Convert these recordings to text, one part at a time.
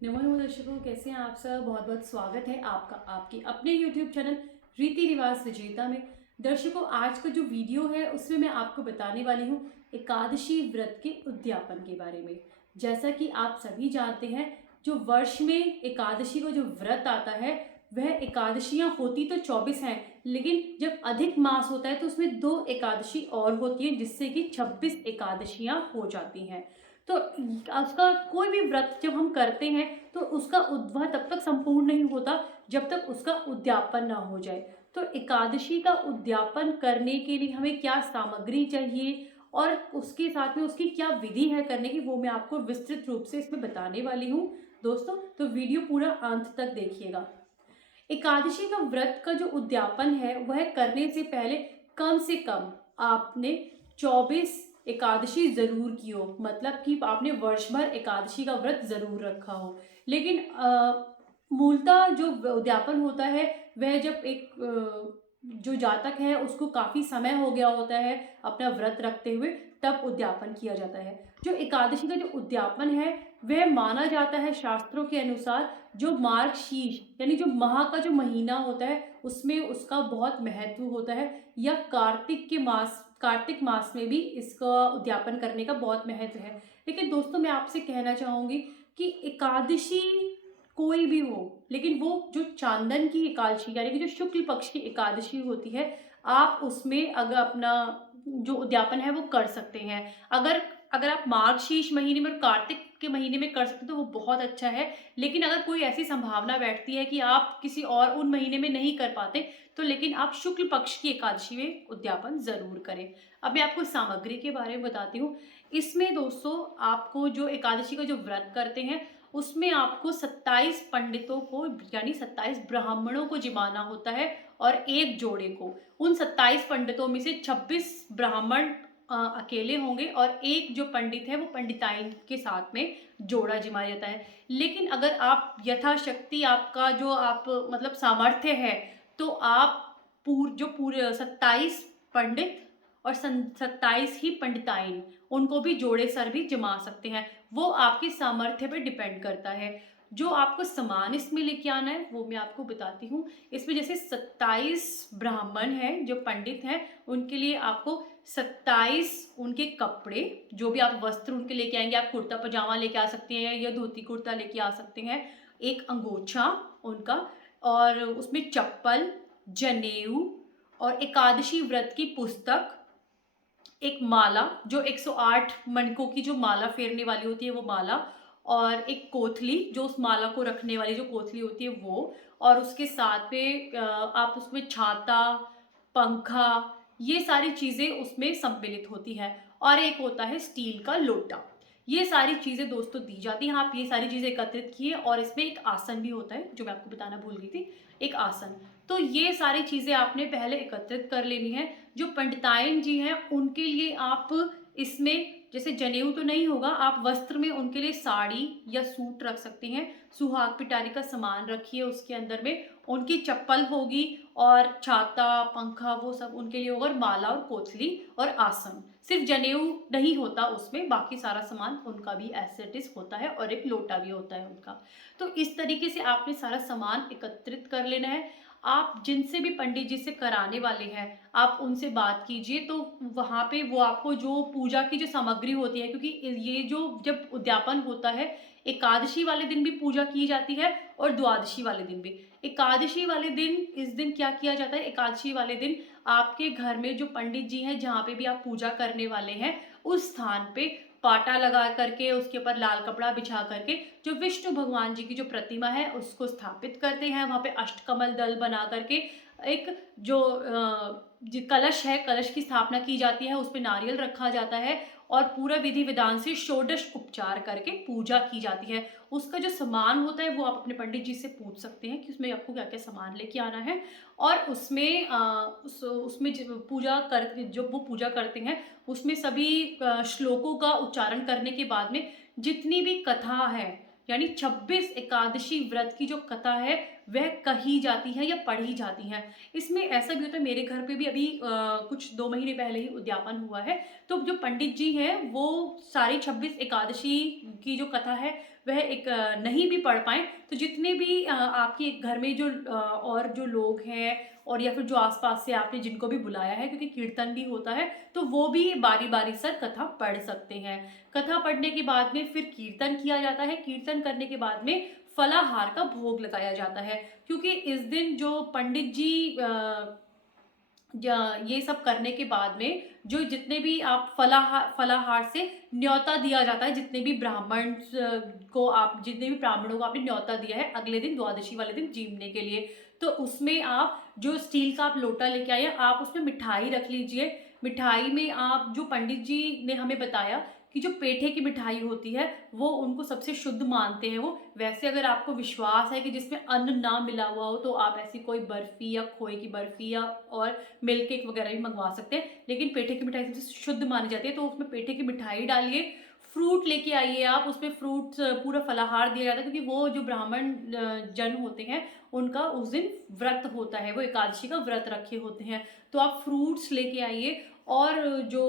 नमो नमो दर्शकों, कैसे हैं आप सब। बहुत बहुत स्वागत है आपका आपके अपने YouTube चैनल रीति रिवाज विजेता में। दर्शकों, आज का जो वीडियो है उसमें मैं आपको बताने वाली हूँ एकादशी व्रत के उद्यापन के बारे में। जैसा कि आप सभी जानते हैं, जो वर्ष में एकादशी का जो व्रत आता है वह एकादशियाँ होती तो 24 हैं, लेकिन जब अधिक मास होता है तो उसमें 2 एकादशी और होती है, जिससे कि 26 एकादशियाँ हो जाती हैं। तो उसका कोई भी व्रत जब हम करते हैं तो उसका वह तब तक संपूर्ण नहीं होता जब तक उसका उद्यापन ना हो जाए। तो एकादशी का उद्यापन करने के लिए हमें क्या सामग्री चाहिए और उसके साथ में उसकी क्या विधि है करने की, वो मैं आपको विस्तृत रूप से इसमें बताने वाली हूँ दोस्तों। तो वीडियो पूरा अंत तक देखिएगा। एकादशी का व्रत का जो उद्यापन है वह करने से कम आपने 24 एकादशी जरूर की हो, मतलब कि आपने वर्ष भर एकादशी का व्रत जरूर रखा हो। लेकिन मूलतः जो उद्यापन होता है वह जब एक जो जातक है उसको काफी समय हो गया होता है अपना व्रत रखते हुए, तब उद्यापन किया जाता है। जो एकादशी का जो उद्यापन है वह माना जाता है शास्त्रों के अनुसार, जो मार्गशीर्ष यानी जो माह का जो महीना होता है उसमें उसका बहुत महत्व होता है, या कार्तिक मास में भी इसका उद्यापन करने का बहुत महत्व है। लेकिन दोस्तों, मैं आपसे कहना चाहूंगी कि एकादशी कोई भी हो, लेकिन वो जो चांदन की एकादशी यानी कि जो शुक्ल पक्ष की एकादशी होती है, आप उसमें अगर अपना जो उद्यापन है वो कर सकते हैं। अगर अगर आप मार्गशीर्ष महीने में और कार्तिक के महीने में कर सकते हैं तो वो बहुत अच्छा है। लेकिन अगर कोई ऐसी संभावना बैठती है कि आप किसी और उन महीने में नहीं कर पाते, तो लेकिन आप शुक्ल पक्ष की एकादशी में उद्यापन जरूर करें। अब मैं आपको सामग्री के बारे में बताती हूँ। इसमें दोस्तों, आपको जो एकादशी का जो व्रत करते हैं उसमें आपको 27 पंडितों को यानी 27 ब्राह्मणों को जिमाना होता है और एक जोड़े को। उन 27 पंडितों में से 26 ब्राह्मण अकेले होंगे और एक जो पंडित है वो पंडिताइन के साथ में जोड़ा जिमाया जाता है। लेकिन अगर आप यथाशक्ति आपका जो आप मतलब सामर्थ्य है, तो आप पूरे 27 पंडित और 27 ही पंडिताइन, उनको भी जोड़े सर भी जमा सकते हैं। वो आपकी सामर्थ्य पर डिपेंड करता है। जो आपको सामान इसमें लेके आना है वो मैं आपको बताती हूँ। इसमें जैसे 27 ब्राह्मण हैं जो पंडित हैं, उनके लिए आपको 27 उनके कपड़े, जो भी आप वस्त्र उनके लेके आएंगे, आप कुर्ता पजामा लेके आ सकते हैं या धोती कुर्ता लेके आ सकते हैं, एक अंगोछा उनका, और उसमें चप्पल, जनेऊ और एकादशी व्रत की पुस्तक, एक माला जो 108 मणकों की जो माला फेरने वाली होती है वो माला, और एक कोथली जो उस माला को रखने वाली जो कोथली होती है वो, और उसके साथ में आप उसमें छाता, पंखा, ये सारी चीज़ें उसमें सम्मिलित होती है। और एक होता है स्टील का लोटा। ये सारी चीज़ें दोस्तों दी जाती हैं। आप ये सारी चीज़ें एकत्रित किए, और इसमें एक आसन भी होता है जो मैं आपको बताना भूल गई थी, एक आसन। तो ये सारी चीज़ें आपने पहले एकत्रित कर लेनी है। जो पंडितायन जी हैं उनके लिए आप इसमें जैसे जनेऊ तो नहीं होगा, आप वस्त्र में उनके लिए साड़ी या सूट रख सकते हैं। सुहाग पिटारी का सामान रखिए उसके अंदर में, उनकी चप्पल होगी और छाता, पंखा वो सब उनके लिए होगा, और माला और कोथली और आसन। सिर्फ जनेऊ नहीं होता उसमें, बाकी सारा सामान उनका भी एज इट इज होता है, और एक लोटा भी होता है उनका। तो इस तरीके से आपने सारा सामान एकत्रित कर लेना है। आप जिनसे भी पंडित जी से कराने वाले हैं, आप उनसे बात कीजिए, तो वहाँ पे वो आपको जो पूजा की जो सामग्री होती है, क्योंकि ये जो जब उद्यापन होता है, एकादशी वाले दिन भी पूजा की जाती है और द्वादशी वाले दिन भी। एकादशी वाले दिन, इस दिन क्या किया जाता है, एकादशी वाले दिन आपके घर में जो पंडित जी हैं, जहाँ पे भी आप पूजा करने वाले हैं, उस स्थान पे पाटा लगा करके उसके ऊपर लाल कपड़ा बिछा करके जो विष्णु भगवान जी की जो प्रतिमा है उसको स्थापित करते हैं। वहाँ पे अष्टकमल दल बना करके एक जो कलश है, कलश की स्थापना की जाती है, उस पर नारियल रखा जाता है, और पूरा विधि विधान से षोडश उपचार करके पूजा की जाती है। उसका जो सामान होता है वो आप अपने पंडित जी से पूछ सकते हैं कि उसमें आपको क्या क्या सामान लेके आना है। और उसमें उसमें जो वो पूजा करते हैं उसमें सभी श्लोकों का उच्चारण करने के बाद में जितनी भी कथा है, यानी 26 एकादशी व्रत की जो कथा है वह कही जाती हैं या पढ़ी जाती हैं। इसमें ऐसा भी होता है, मेरे घर पे भी अभी कुछ 2 महीने पहले ही उद्यापन हुआ है, तो जो पंडित जी हैं वो सारी 26 एकादशी की जो कथा है वह एक नहीं भी पढ़ पाएँ, तो जितने भी आपके घर में जो और जो लोग हैं और या फिर जो आस-पास से आपने जिनको भी बुलाया है, क्योंकि कीर्तन भी होता है, तो वो भी बारी-बारी से कथा पढ़ सकते हैं। कथा पढ़ने के बाद में फिर कीर्तन किया जाता है, कीर्तन करने के बाद में फलाहार का भोग लगाया जाता है, क्योंकि इस दिन जो पंडित जी ये सब करने के बाद में जो जितने भी आप फलाहार से न्योता दिया जाता है, जितने भी को आप जितने भी ब्राह्मणों को आपने न्योता दिया है अगले दिन द्वादशी वाले दिन जीवने के लिए, तो उसमें आप जो स्टील का आप लोटा लेके आए आप उसमें मिठाई रख लीजिए। मिठाई में आप जो पंडित जी ने हमें बताया कि जो पेठे की मिठाई होती है वो उनको सबसे शुद्ध मानते हैं वो। वैसे अगर आपको विश्वास है कि जिसमें अन्न ना मिला हुआ हो तो आप ऐसी कोई बर्फी या खोए की बर्फी या और मिल्क केक वगैरह भी मंगवा सकते हैं, लेकिन पेठे की मिठाई सबसे शुद्ध मानी जाती है, तो उसमें पेठे की मिठाई डालिए। फ्रूट लेके आइए आप, उसमें फ्रूट्स पूरा फलाहार दिया जाता है, क्योंकि वो जो ब्राह्मण जन होते हैं उनका उस दिन व्रत होता है, वो एकादशी का व्रत रखे होते हैं, तो आप फ्रूट्स लेके आइए। और जो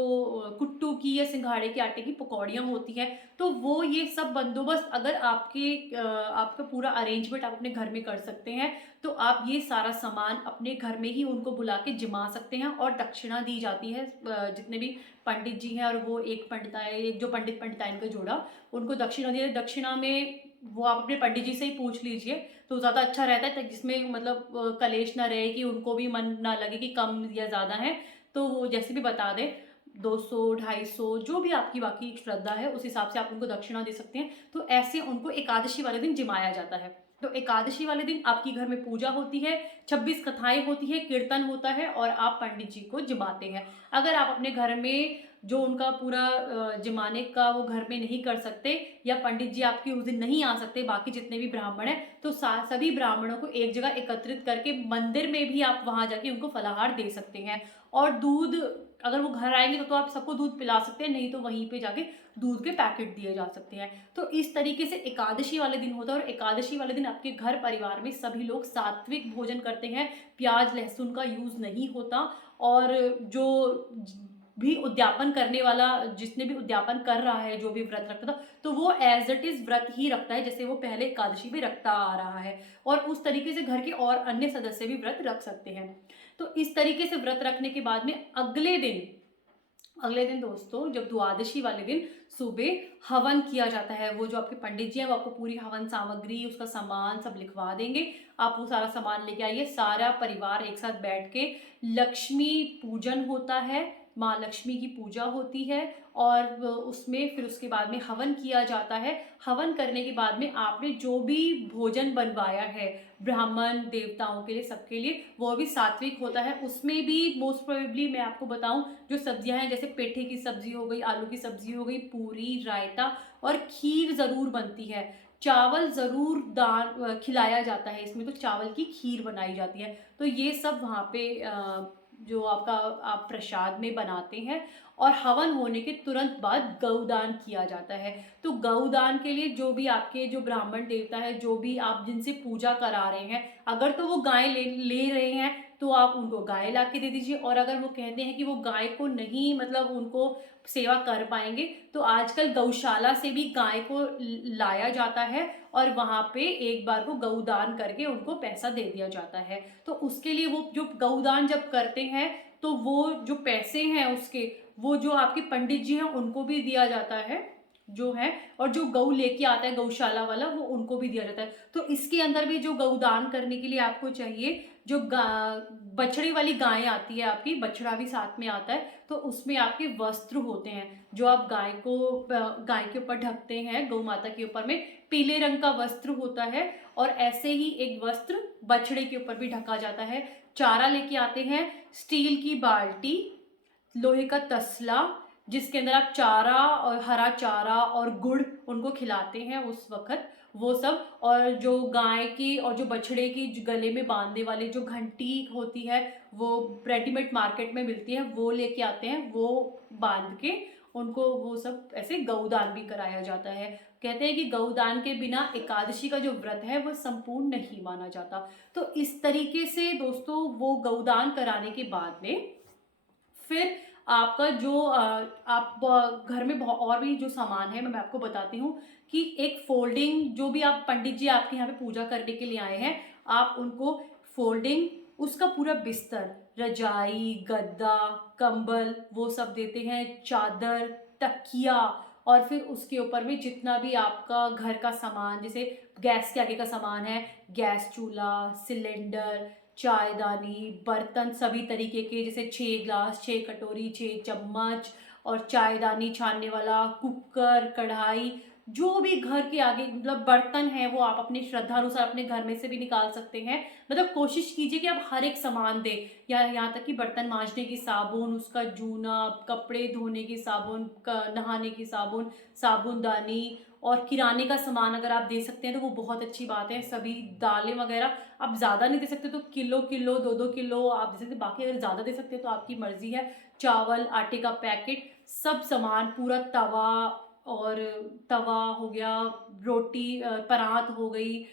कुट्टू की या सिंघाड़े के आटे की पकौड़ियाँ होती हैं, तो वो ये सब बंदोबस्त अगर आपका पूरा अरेंजमेंट आप अपने घर में कर सकते हैं, तो आप ये सारा सामान अपने घर में ही उनको बुला के जिमा सकते हैं। और दक्षिणा दी जाती है, जितने भी पंडित जी हैं और वो एक जो पंडित पंडिताइन का जोड़ा, उनको दक्षिणा दी है। दक्षिणा में वो आप अपने पंडित जी से ही पूछ लीजिए तो ज़्यादा अच्छा रहता है, जिसमें मतलब कलेश ना रहे कि उनको भी मन ना लगे कि कम या ज़्यादा है, तो वो जैसे भी बता दें 200 250 जो भी आपकी बाकी श्रद्धा है उस हिसाब से आप उनको दक्षिणा दे सकते हैं। तो ऐसे उनको एकादशी वाले दिन जिमाया जाता है। तो एकादशी वाले दिन आपकी घर में पूजा होती है, 26 कथाएं होती है, कीर्तन होता है और आप पंडित जी को जिमाते हैं। अगर आप अपने घर में जो उनका पूरा जिमाने का वो घर में नहीं कर सकते या पंडित जी आपके उस दिन नहीं आ सकते, बाकी जितने भी ब्राह्मण हैं, तो सभी ब्राह्मणों को एक जगह एकत्रित करके मंदिर में भी आप वहां जाके उनको फलाहार दे सकते हैं। और दूध, अगर वो घर आएंगे तो आप सबको दूध पिला सकते हैं, नहीं तो वहीं पे जाके दूध के पैकेट दिए जा सकते हैं। तो इस तरीके से एकादशी वाले दिन होता है। और एकादशी वाले दिन आपके घर परिवार में सभी लोग सात्विक भोजन करते हैं, प्याज लहसुन का यूज नहीं होता। और जो भी उद्यापन करने वाला, जिसने भी उद्यापन कर रहा है, जो भी व्रत रखता था, तो वो एज इट इज व्रत ही रखता है जैसे वो पहले एकादशी में रखता आ रहा है। और उस तरीके से घर के और अन्य सदस्य भी व्रत रख सकते हैं। तो इस तरीके से व्रत रखने के बाद में अगले दिन दोस्तों, जब द्वादशी वाले दिन सुबह हवन किया जाता है, वो जो आपके पंडित जी हैं वो आपको पूरी हवन सामग्री, उसका सामान सब लिखवा देंगे। आप वो सारा सामान लेके आइए, सारा परिवार एक साथ बैठ के लक्ष्मी पूजन होता है, माँ लक्ष्मी की पूजा होती है। और उसमें फिर उसके बाद में हवन किया जाता है। हवन करने के बाद में आपने जो भी भोजन बनवाया है ब्राह्मण देवताओं के लिए, सबके लिए, वो भी सात्विक होता है। उसमें भी मोस्ट प्रोबेबली मैं आपको बताऊं, जो सब्जियां हैं जैसे पेठे की सब्जी हो गई, आलू की सब्जी हो गई, पूरी, रायता और खीर जरूर बनती है। चावल जरूर दान खिलाया जाता है इसमें, तो चावल की खीर बनाई जाती है। तो ये सब वहाँ पे जो आप प्रसाद में बनाते हैं। और हवन होने के तुरंत बाद गौदान किया जाता है। तो गौदान के लिए जो भी आपके जो ब्राह्मण देवता है, जो भी आप जिनसे पूजा करा रहे हैं, अगर तो वो गाय ले रहे हैं तो आप उनको गाय ला के दे दीजिए। और अगर वो कहते हैं कि वो गाय को नहीं, मतलब उनको सेवा कर पाएंगे, तो आजकल गौशाला से भी गाय को लाया जाता है और वहां पे एक बार को गौदान करके उनको पैसा दे दिया जाता है। तो उसके लिए वो जो गौदान जब करते हैं तो वो जो पैसे हैं उसके, वो जो आपके पंडित जी हैं उनको भी दिया जाता है जो है, और जो गौ लेके आता है गौशाला वाला, वो उनको भी दिया जाता है। तो इसके अंदर भी जो गौदान करने के लिए आपको चाहिए, जो बछड़ी वाली गाय आती है आपकी, बछड़ा भी साथ में आता है, तो उसमें आपके वस्त्र होते हैं जो आप गाय के ऊपर ढकते हैं, गौ माता के ऊपर में पीले रंग का वस्त्र होता है। और ऐसे ही एक वस्त्र बछड़े के ऊपर भी ढका जाता है। चारा लेके आते हैं, स्टील की बाल्टी, लोहे का तसला, जिसके अंदर आप चारा और हरा चारा और गुड़ उनको खिलाते हैं उस वक्त, वो सब। और जो गाय की और जो बछड़े की गले में बांधने वाली जो घंटी होती है, वो रेडीमेड मार्केट में मिलती है, वो लेके आते हैं, वो बांध के उनको वो सब ऐसे गौदान भी कराया जाता है। कहते हैं कि गौदान के बिना एकादशी का जो व्रत है वो संपूर्ण नहीं माना जाता। तो इस तरीके से दोस्तों वो गौदान कराने के बाद में फिर आपका जो आप घर में और भी जो सामान है मैं आपको बताती हूँ कि एक फोल्डिंग, जो भी आप पंडित जी आपके यहाँ पे पूजा करने के लिए आए हैं, आप उनको फोल्डिंग, उसका पूरा बिस्तर, रजाई, गद्दा, कंबल वो सब देते हैं, चादर, तकिया, और फिर उसके ऊपर में जितना भी आपका घर का सामान, जैसे गैस के आगे का सामान है, गैस चूल्हा, सिलेंडर, चायदानी, बर्तन सभी तरीके के, जैसे 6 ग्लास, 6 कटोरी, 6 चम्मच, और चायदानी छानने वाला कुकर, कढ़ाई, जो भी घर के आगे मतलब बर्तन है वो आप अपनी श्रद्धा अनुसार अपने घर में से भी निकाल सकते हैं। मतलब कोशिश कीजिए कि आप हर एक सामान दें, या यहाँ तक कि बर्तन मांजने की साबुन, उसका जूना, कपड़े धोने की साबुन, नहाने की साबुन, साबुनदानी, और किराने का सामान अगर आप दे सकते हैं तो वो बहुत अच्छी बात है। सभी दालें वगैरह आप ज़्यादा नहीं दे सकते तो किलो किलो 2-2 किलो आप दे सकते, बाकी अगर ज़्यादा दे सकते हैं तो आपकी मर्जी है। चावल, आटे का पैकेट, सब सामान, पूरा तवा, और तवा हो गया, रोटी परात हो गई,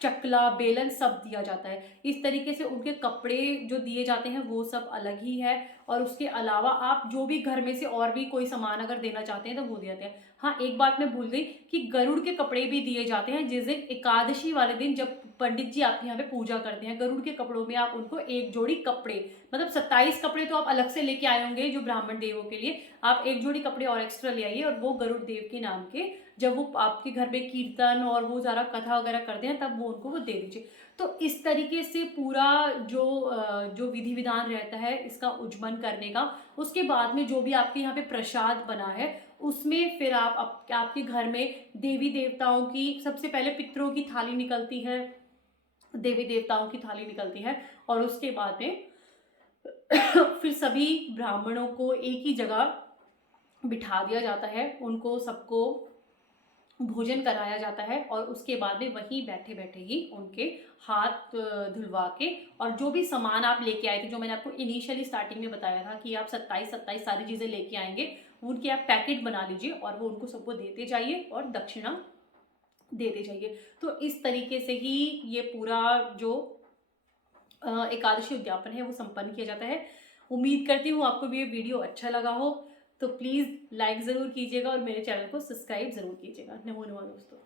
चकला, बेलन, सब दिया जाता है। इस तरीके से उनके कपड़े जो दिए जाते हैं वो सब अलग ही है। और उसके अलावा आप जो भी घर में से और भी कोई सामान अगर देना चाहते हैं तो वो दिए जाते हैं। हाँ, एक बात मैं भूल गई कि गरुड़ के कपड़े भी दिए जाते हैं, जिस दिन एकादशी वाले दिन जब पंडित जी आपके यहाँ पे पूजा करते हैं, गरुड़ के कपड़ों में आप उनको एक जोड़ी कपड़े, मतलब 27 कपड़े तो आप अलग से लेके आए होंगे जो ब्राह्मण देवों के लिए, आप एक जोड़ी कपड़े और एक्स्ट्रा ले आइए, और वो गरुड़ देव के नाम के जब वो आपके घर में कीर्तन और वो सारा कथा वगैरह करते हैं तब वो उनको वो दे दीजिए। तो इस तरीके से पूरा जो विधि विधान रहता है इसका उज्जमन करने का। उसके बाद में जो भी आपके यहाँ पे प्रसाद बना है उसमें फिर आपके घर में देवी देवताओं की, सबसे पहले पितरों की थाली निकलती है, देवी देवताओं की थाली निकलती है, और उसके बाद में फिर सभी ब्राह्मणों को एक ही जगह बिठा दिया जाता है, उनको सबको भोजन कराया जाता है, और उसके बाद में वहीं बैठे बैठे ही उनके हाथ धुलवा के, और जो भी सामान आप लेके आए थे, जो मैंने आपको इनिशियली स्टार्टिंग में बताया था कि आप 27 सारी चीज़ें लेके आएंगे, उनके आप पैकेट बना लीजिए और वो उनको सबको देते जाइए और दक्षिणा देते जाइए। तो इस तरीके से ही ये पूरा जो एकादशी उद्यापन है वो संपन्न किया जाता है। उम्मीद करती हूँ आपको भी ये वीडियो अच्छा लगा हो, तो प्लीज़ लाइक ज़रूर कीजिएगा और मेरे चैनल को सब्सक्राइब ज़रूर कीजिएगा। नमो नमः दोस्तों।